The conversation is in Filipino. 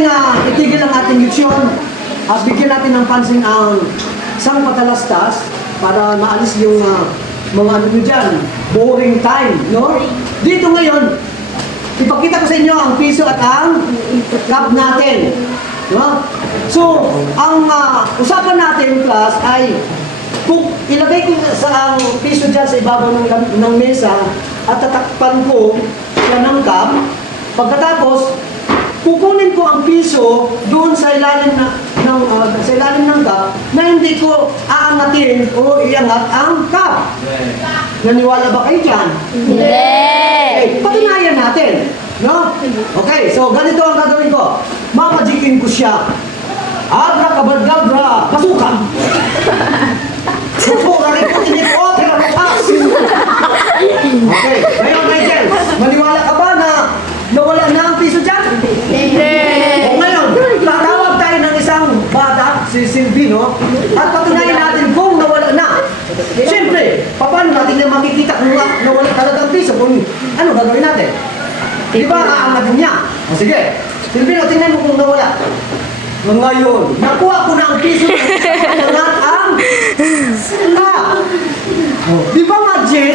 natin itigil ang ating leksyon at bigyan natin ng pansin ang isang patalastas para maalis yung mga ano nyo dyan, boring time, no? Dito ngayon, ipakita ko sa inyo ang piso at ang cup natin. No? So, ang usapan natin, class, ay kung ilagay ko sa ang piso dyan sa ibabaw ng mesa at tatakpan ko yan ng cup, pagkatapos, kukunin ko ang piso doon sa ilalim ng cup na hindi ko aangatin o iangat ang cup. Naniwala ba kayo dyan? Hindi. Okay, patunayan natin. No? Okay, so ganito ang gagawin ko. Mamajikin ko siya. Abracabadabra, pasukan! Susukan rin ko tiniko, tinalukas! Okay, ngayon Michael, maniwala ka ba na nawala na ang piso dyan? Hindi. O ngayon, tatawag tayo ng isang bata, si Silvino, at patunayan natin kung nawala na. Siyempre, paano natin na makikita kung nawala talaga ang piso? Kung ano gagawin natin? Di ba aangatin niya? O sige, Silvino, tingnan mo kung nawala. Ngayon, nakuha ko na ang piso ng angat ang ka. Di ba, Majid?